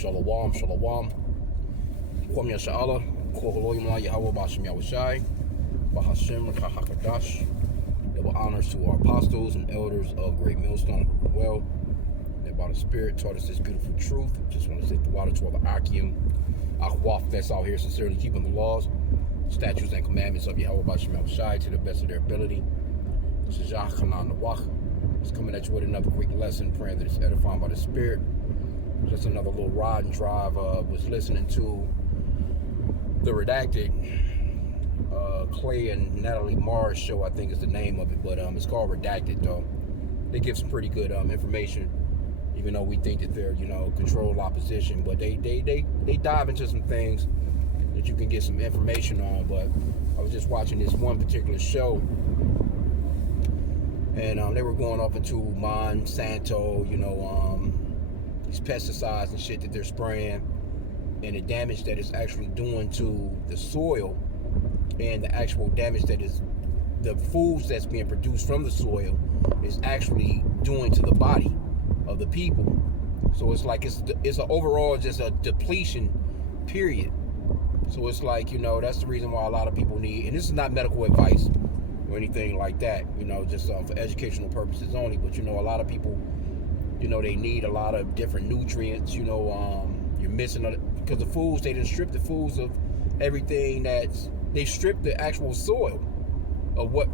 Shalom, shalom. Kwam Yasha'Allah, Koholoyimla Yahweh Bashim Yahushai, Bahashim Kahakadash. Double honors to our apostles and elders of Great Millstone well. That by the Spirit taught us this beautiful truth. Just want to say the water to all the H.I.M, Akhwaf that's out here sincerely keeping the laws, statutes, and commandments of Yahweh Bashim Yahushai to the best of their ability. This is Yah Hanan Nawach. It's coming at you with another quick lesson, praying that it's edifying by the Spirit. Just another little ride and drive. Was listening to the Redacted Clay and Natalie Mars show, I think is the name of it, but it's called Redacted though. They give some pretty good information, even though we think that they're controlled opposition, but they dive into some things that you can get some information on. But I was just watching this one particular show, and they were going off into Monsanto, these pesticides and shit that they're spraying, and the damage that it's actually doing to the soil, and the actual damage that is the foods that's being produced from the soil is actually doing to the body of the people. So it's like it's a overall just a depletion period. So it's like, that's the reason why a lot of people need, and this is not medical advice or anything like that, just for educational purposes only, but a lot of people, they need a lot of different nutrients. You're missing because the foods, they didn't strip the foods of everything. They strip the actual soil of what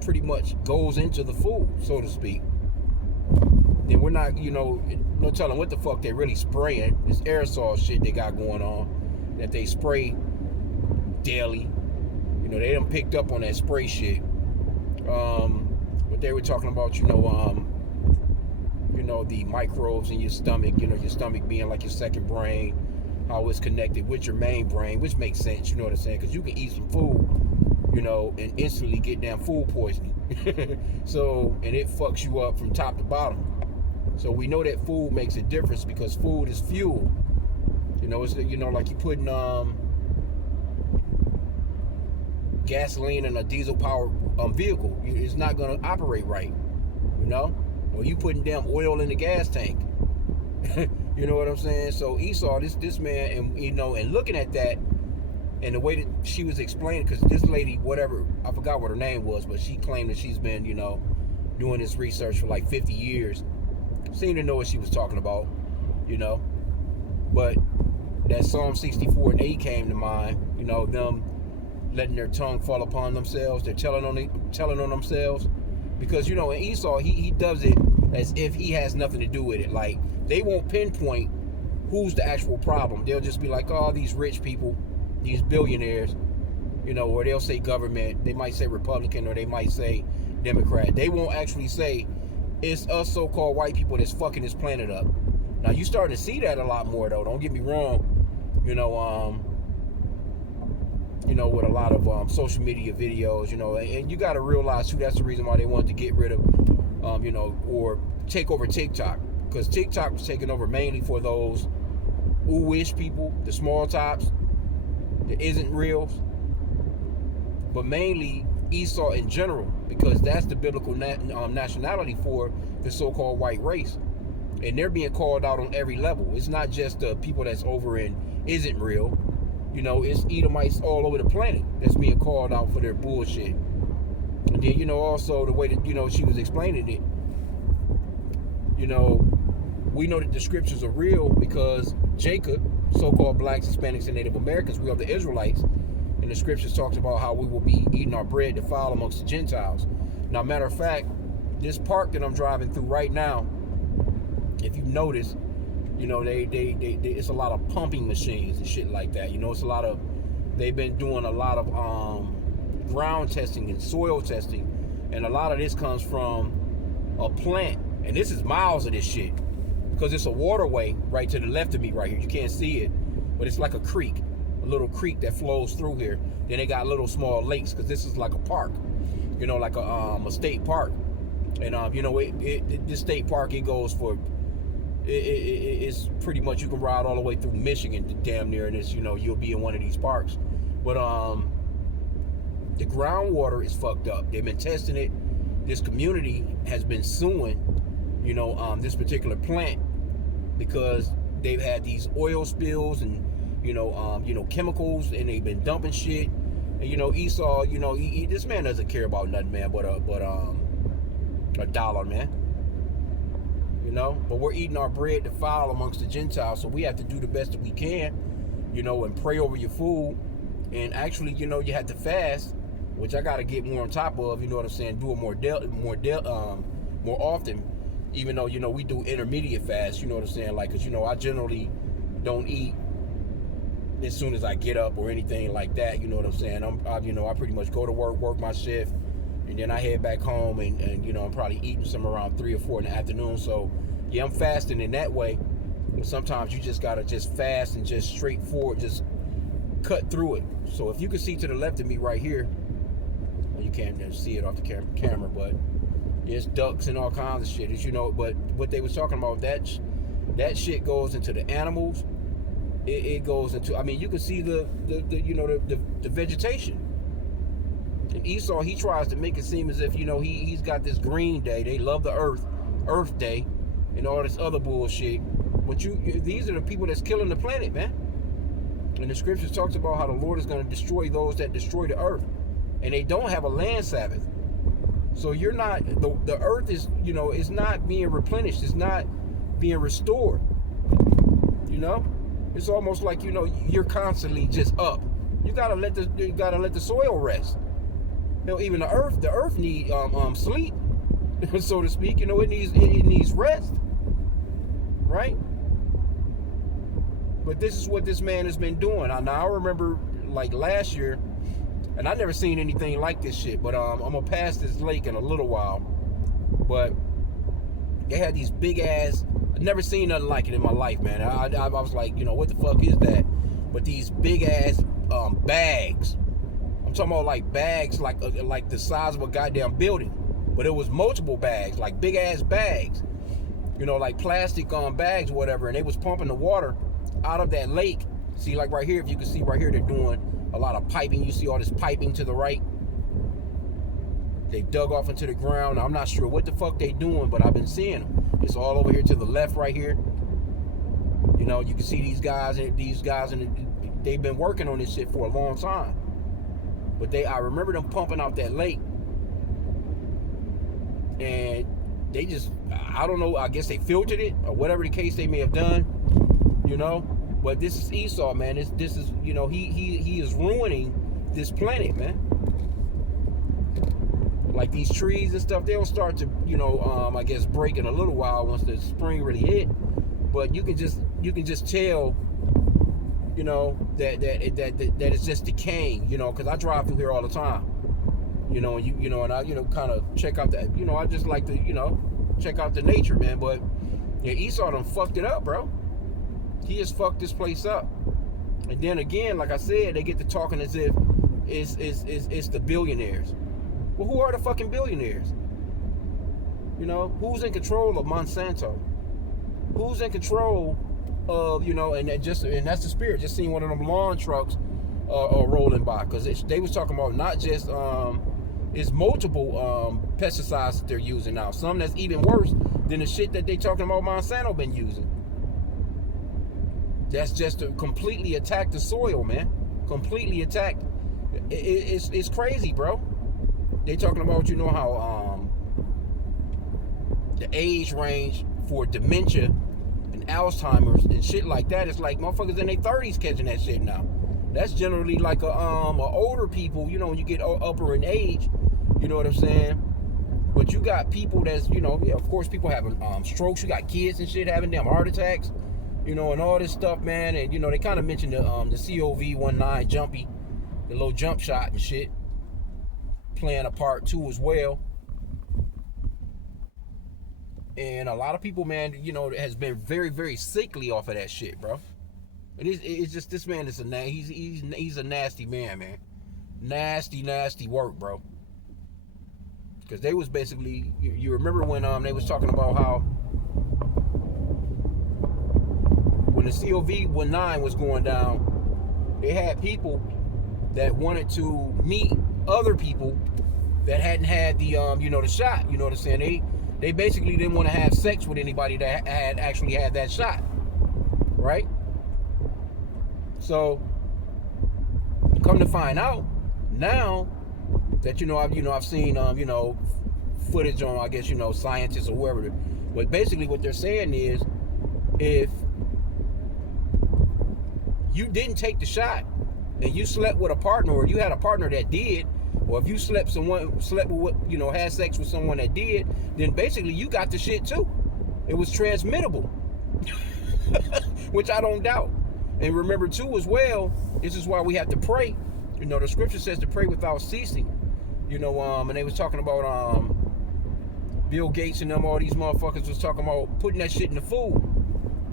pretty much goes into the food, so to speak. Then we're not no telling what the fuck they really spraying. This aerosol shit they got going on that they spray daily. They done picked up on that spray shit. But they were talking about the microbes in your stomach, your stomach being like your second brain, how it's connected with your main brain, which makes sense, you know what I'm saying? Because you can eat some food, and instantly get damn food poisoning. So, and it fucks you up from top to bottom. So we know that food makes a difference because food is fuel. It's like you putting gasoline in a diesel powered vehicle. It's not gonna operate right, or you putting damn oil in the gas tank. You know what I'm saying? So Esau, this man, and and looking at that, and the way that she was explaining, because this lady, whatever, I forgot what her name was, but she claimed that she's been, doing this research for like 50 years. Seemed to know what she was talking about, But that Psalm 64 and 8 came to mind, them letting their tongue fall upon themselves. They're telling on themselves. Because, in Esau, he does it as if he has nothing to do with it. Like, they won't pinpoint who's the actual problem. They'll just be like, oh, these rich people, these billionaires, or they'll say government. They might say Republican, or they might say Democrat. They won't actually say it's us so-called white people that's fucking this planet up. Now, you starting to see that a lot more, though. Don't get me wrong. With a lot of social media videos, and you got to realize too, that's the reason why they wanted to get rid of, or take over TikTok, because TikTok was taken over mainly for those ooh-ish people, the small tops, that isn't real, but mainly Esau in general, because that's the biblical nationality for the so-called white race, and they're being called out on every level. It's not just the people that's over in isn't real. It's Edomites all over the planet that's being called out for their bullshit. And then, also the way that, she was explaining it, we know that the scriptures are real because Jacob, so-called blacks, Hispanics, and Native Americans, we are the Israelites, and the scriptures talks about how we will be eating our bread defiled amongst the Gentiles. Now, matter of fact, this park that I'm driving through right now, if you notice, they it's a lot of pumping machines and shit like that. It's a lot of, they've been doing a lot of ground testing and soil testing, and a lot of this comes from a plant, and this is miles of this shit, because it's a waterway right to the left of me right here. You can't see it, but it's like a creek, a little creek that flows through here. Then they got little small lakes, because this is like a park, like a state park, and this state park, it goes for, it's pretty much, you can ride all the way through Michigan to damn near, and it's, you'll be in one of these parks. But the groundwater is fucked up. They've been testing it. This community has been suing, this particular plant, because they've had these oil spills and chemicals, and they've been dumping shit. And Esau, this man doesn't care about nothing, man, but a dollar, man. But we're eating our bread defiled amongst the Gentiles, so we have to do the best that we can, and pray over your food. And actually, you have to fast, which I got to get more on top of. You know what I'm saying? Do it more often. Even though we do intermediate fast. You know what I'm saying? Like, cause I generally don't eat as soon as I get up or anything like that. You know what I'm saying? I pretty much go to work my shift, and then I head back home, and I'm probably eating some around 3 or 4 in the afternoon. So yeah, I'm fasting in that way. And sometimes you just gotta just fast and just straightforward, just cut through it. So if you can see to the left of me right here, well, you can't see it off the camera, but there's ducks and all kinds of shit, but what they was talking about, that shit goes into the animals. It goes into, you can see the vegetation. And Esau, he tries to make it seem as if he's got this green day. They love the earth day, and all this other bullshit. But these are the people that's killing the planet, man. And the scriptures talks about how the Lord is going to destroy those that destroy the earth, and they don't have a land Sabbath. So you're not, the earth is, it's not being replenished. It's not being restored. It's almost like, you're constantly just up. You gotta let the soil rest. Even the earth needs sleep, so to speak. It needs rest, right? But this is what this man has been doing. Now I remember like last year, and I never seen anything like this shit. But I'm gonna pass this lake in a little while. But they had these big ass. I've never seen nothing like it in my life, man. I was like, what the fuck is that? But these big ass bags. I'm talking about like bags like the size of a goddamn building. But it was multiple bags, like big ass bags. Like plastic bags or whatever. And they was pumping the water out of that lake. See, like right here, if you can see right here, they're doing a lot of piping. You see all this piping to the right. They dug off into the ground. Now, I'm not sure what the fuck they doing, but I've been seeing them. It's all over here to the left right here. You can see these guys, and they've been working on this shit for a long time. But I remember them pumping out that lake. And they just, I don't know, I guess they filtered it or whatever the case they may have done, But this is Esau, man. This is, he is ruining this planet, man. Like these trees and stuff, they'll start to, I guess break in a little while once the spring really hit. But you can just tell, that it's just decaying, because I drive through here all the time, and I, kind of check out that, I just like to, check out the nature, man. But yeah, Esau done fucked it up, bro. He has fucked this place up. And then again, like I said, they get to talking as if it's the billionaires. Well, who are the fucking billionaires? Who's in control of Monsanto? Who's in control of, and that's the spirit. Just seeing one of them lawn trucks rolling by, because they was talking about not just it's multiple pesticides that they're using now. Some that's even worse than the shit that they talking about Monsanto been using. That's just to completely attack the soil, man. Completely attack. It's crazy, bro. They talking about, how the age range for dementia and Alzheimer's and shit like that is like motherfuckers in their 30s catching that shit now. That's generally like a older people, when you get upper in age, you know what I'm saying? But you got people that's, of course people having strokes. You got kids and shit having damn heart attacks, and all this stuff, man. And they kind of mentioned the COV-19 Jumpy, the little jump shot and shit, playing a part too as well. And a lot of people, man, has been very, very sickly off of that shit, bro. And it's just, this man is he's a nasty man, man. Nasty work, bro. Because they was basically, you remember when they was talking about how when the COV-19 was going down, they had people that wanted to meet other people that hadn't had the the shot. You know what I'm saying? They basically didn't want to have sex with anybody that had actually had that shot. right? So come to find out, now that I've seen footage on, I guess, scientists or whoever, but basically what they're saying is, if you didn't take the shot and you slept with a partner, or you had a partner that did, or if you had sex with someone that did, then basically you got the shit too. It was transmittable. Which I don't doubt. And remember too, as well, this is why we have to pray. The scripture says to pray without ceasing. And they was talking about Bill Gates and them, all these motherfuckers was talking about putting that shit in the food.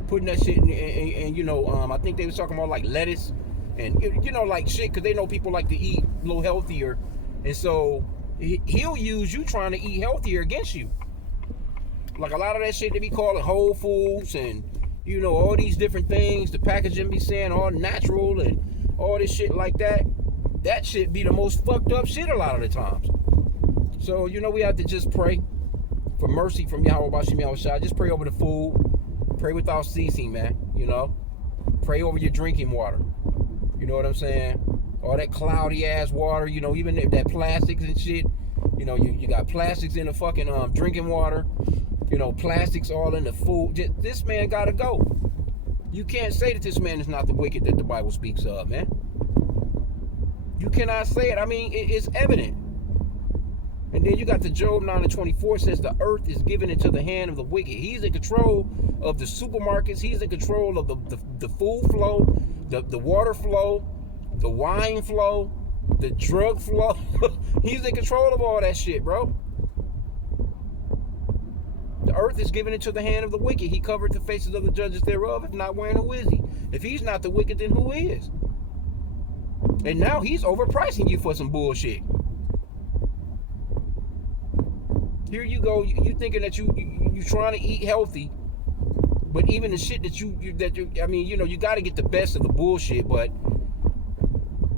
Putting that shit in, I think they was talking about like lettuce and, like shit, because they know people like to eat a little healthier. And so he'll use you trying to eat healthier against you. Like a lot of that shit they be calling Whole Foods and, all these different things. The packaging be saying all natural and all this shit like that. That shit be the most fucked up shit a lot of the times. So, we have to just pray for mercy from Yahweh Bashim Yahushua. Just pray over the food. Pray without ceasing, man. Pray over your drinking water. You know what I'm saying? All that cloudy ass water, even that plastics and shit. You got plastics in the fucking drinking water. Plastics all in the food. This man gotta go. You can't say that this man is not the wicked that the Bible speaks of, man. You cannot say it. I mean, it's evident. And then you got the Job 9:24 says the earth is given into the hand of the wicked. He's in control of the supermarkets. He's in control of the food flow, the water flow, the wine flow, the drug flow. He's in control of all that shit, bro. The earth is given into the hand of the wicked. He covered the faces of the judges thereof. If not, wherein who is he? If he's not the wicked, then who is? And now he's overpricing you for some bullshit. Here you go. You thinking that you trying to eat healthy, but even the shit that you got to get the best of the bullshit. But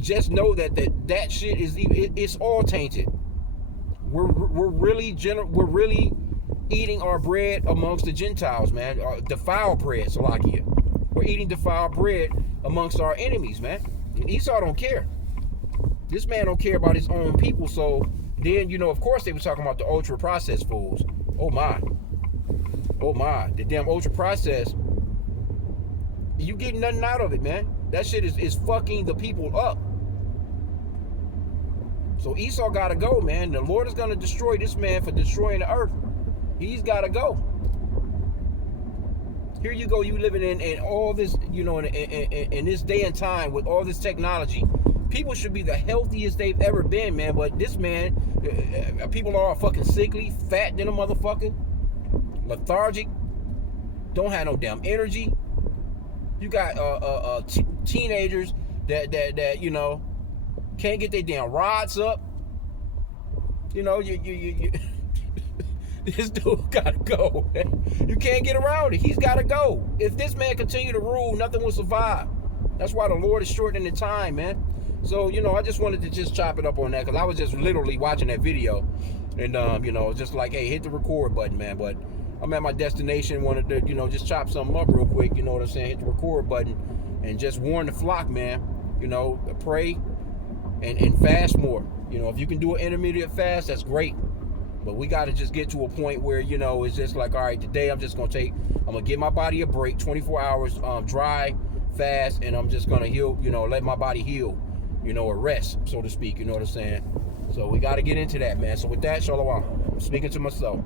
just know that shit it's all tainted. We're really eating our bread amongst the Gentiles, man. Defiled bread, Salakia. We're eating defiled bread amongst our enemies, man. And Esau don't care. This man don't care about his own people. So then, of course they were talking about the ultra processed foods. Oh my. The damn ultra processed. You getting nothing out of it, man. That shit is fucking the people up. So Esau gotta go, man. The Lord is gonna destroy this man for destroying the earth. He's gotta go. Here you go, you living in all this, in this day and time with all this technology. People should be the healthiest they've ever been, man. But this man, people are all fucking sickly, fat than a motherfucker, lethargic, don't have no damn energy. You got teenagers that can't get their damn rods up. This dude gotta go, man. You can't get around it. He's gotta go. If this man continue to rule, nothing will survive. That's why the Lord is shortening the time, man. So, I just wanted to just chop it up on that, because I was just literally watching that video. And, just like, hey, hit the record button, man. But I'm at my destination, wanted to, just chop something up real quick, you know what I'm saying? Hit the record button and just warn the flock, man. Pray and fast more. If you can do an intermediate fast, that's great. But we got to just get to a point where, it's just like, all right, today I'm going to give my body a break, 24 hours, dry, fast, and I'm just going to heal, let my body heal, or rest, so to speak, you know what I'm saying? So we got to get into that, man. So with that, Shalom, I'm speaking to myself.